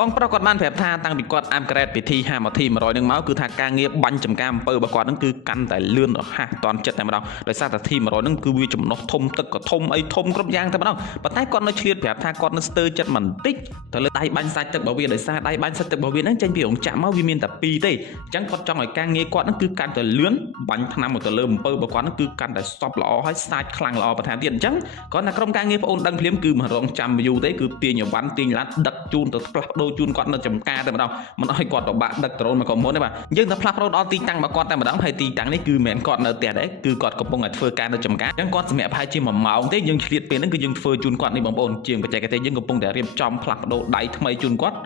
បងប្រុសគាត់បានប្រាប់ថាតាំងពីគាត់អាប់ក្រេតពី T50 មក T100 នឹងមកគឺថាការងារបាញ់ចំការអំពើរបស់គាត់នឹងគឺកាន់តែលឿនរហ័សតន់ចិត្តតែម្ដងដោយសារតែ T100 នឹងគឺវាចំណុះធំទឹកក៏ធំអីធំគ្រប់យ៉ាងតែម្ដងប៉ុន្តែគាត់នៅឆ្លៀតប្រាប់ថាគាត់នៅស្ទើរចិត្តបន្តិចទៅលើដៃបាញ់សាច់ទឹករបស់វាដោយសារដៃបាញ់សាច់ទឹករបស់វានឹងចេញពីរោងចក្រមកវាមានតែ2ទេអញ្ចឹងគាត់ចង់ឲ្យការងារគាត់នឹងគឺកាន់តែលឿនបាញ់ថ្នាំមកទៅលើអំពើរបស់គាត់នឹងគឺកាន់តែសពល្អហើយសាច់ខ្លាំងល្អបន្ថែមទៀតអញ្ចឹងគាត់ថាក្រុមការងារប្អូនដឹងភ្លាមគឺមករងចាំ view ទេគឺទាញអវ៉ាន់ទាញឡាត់ដឹកជូនទៅផ្លាស់ប្ដូរជូនគាត់នៅចំការតែម្ដងមិនឲ្យគាត់ពិបាកដឹកដ្រូនមកក៏មុនទេបាទយើងទៅផ្លាស់ប្ដូរដល់ទីតាំងរបស់គាត់តែម្ដងហើយទីតាំងនេះគឺមិនមែនគាត់នៅផ្ទះដែរគឺគាត់កំពុងតែធ្វើការនៅចំការអញ្ចឹងគាត់សម្រាប់ប្រហែលជា1ម៉ោងទេយើងឆ្លៀតពេលហ្នឹងគឺយើងធ្វើជូនគាត់នេះបងប្អូនជាងបច្ចេកទេសយើងកំពុងតែរៀបចំផ្លាស់ប្ដូរដៃថ្មីជូនគាត់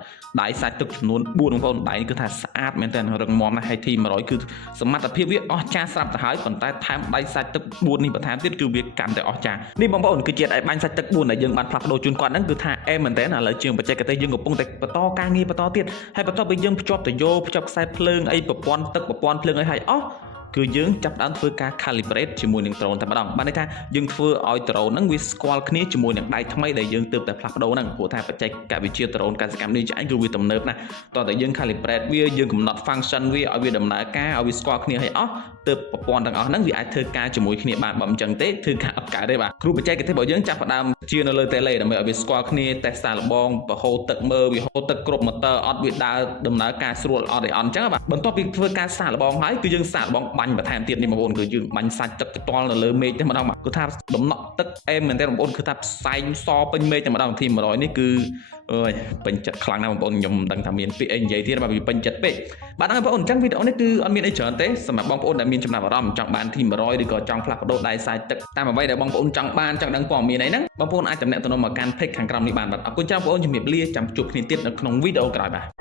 ដៃសាច់ទឹកចំនួន4បងប្អូនដៃគឺថាស្អាតមែនទែនរឹងមាំណាស់ហើយ T100 គឺសមត្ថភាពវាអស្ចារ្យស្រាប់ទៅហើយប៉ុន្តែថែមដៃសាច់ទឹក4នេះបន្ថែមទៀតគឺវាកាន់តែអស្ចារ្យនេះបងប្អូនគឺជាដៃបាញ់សាច់ទឹក4ដែលយើងបានផ្លាស់ប្ដូរជូនគាត់ហ្នឹងគឺថាអែមមែនទែនឥឡូវជាងបច្ចេកទេសយើងកំពុងតែបន្តការងារបន្តទៀតហើយបន្ទាប់ពីយើងភ្ជាប់ទៅយោភ្ជាប់ខ្សែភ្លើងអីប្រព័ន្ធទឹកប្រព័ន្ធភ្លើងអីហើយអស់គឺយើងចាប់ផ្ដើមធ្វើការ calibrate ជាមួយនឹង drone តែម្ដងបានន័យថាយើងធ្វើឲ្យ drone ហ្នឹងវាស្គាល់គ្នាជាមួយនឹងដៃថ្មីដែលយើងទើបតែផ្លាស់ប្ដូរហ្នឹងព្រោះថាបច្ចេកវិទ្យា drone កសិកម្មនេះចាញ់គឺវាទំនើបណាស់តោះតែយើង calibrate វាយើងកំណត់ function វាឲ្យវាដំណើរការឲ្យវាស្គាល់គ្នាឲ្យអស់ទើបប្រព័ន្ធទាំងអស់ហ្នឹងវាអាចធ្វើការជាមួយគ្នាបានបើមិនចឹងទេធ្វើការអត់កើតទេបាទគ្រូបច្ចេកទេសរបស់យើងចាប់ផ្ដើមជានៅលើ tele ដើម្បីឲ្យវាស្គាល់គ្នាតេស្តសារលបងបហូរទឹកមើលវាហូរទឹកគ្រប់ motor អត់វាដើរដំណើរការស្រួលអត់ទេអត់ចឹងបាទបន្ទាប់ពីធ្វើការសាកល្បងហើយគឺយើងសាកល្បងបាញ់បន្ថែមទៀតនេះបងប្អូនគឺយើងបាញ់សាច់ទឹកផ្ទាល់នៅលើមេឃតែម្ដងបាទគឺថាដំណក់ទឹកអែមមែនទេបងប្អូនគឺថាផ្សែងសពេញមេឃតែម្ដងទី100នេះគឺអើយពេញចិត្តខ្លាំងណាស់បងប្អូនខ្ញុំមិនដឹងថាមានពាក្យអីនិយាយទៀតបាទវាពេញចិត្តពេកបាទហ្នឹងបងប្អូនអញ្ចឹងវីដេអូនេះគឺអត់មានអីច្រើនទេសម្រាប់បងប្អូនដែលមានចំណាប់អារម្មណ៍ចង់បាន T100 ឬក៏ចង់ផ្លាស់ប្ដូរដៃសាច់ទឹកតាមអ្វីដែលបងប្អូនចង់បានចង់ដឹងព័ត៌មានអីហ្នឹងបងប្អូនអាចទំនាក់ទំនងមកកាន់ page ខាងក្រោមនេះបានបាទអរគុណច្រើនបងប្អូនជំរាបលាចាំជួបគ្នាទៀតនៅក្នុងវីដេអូក្រោយបាទ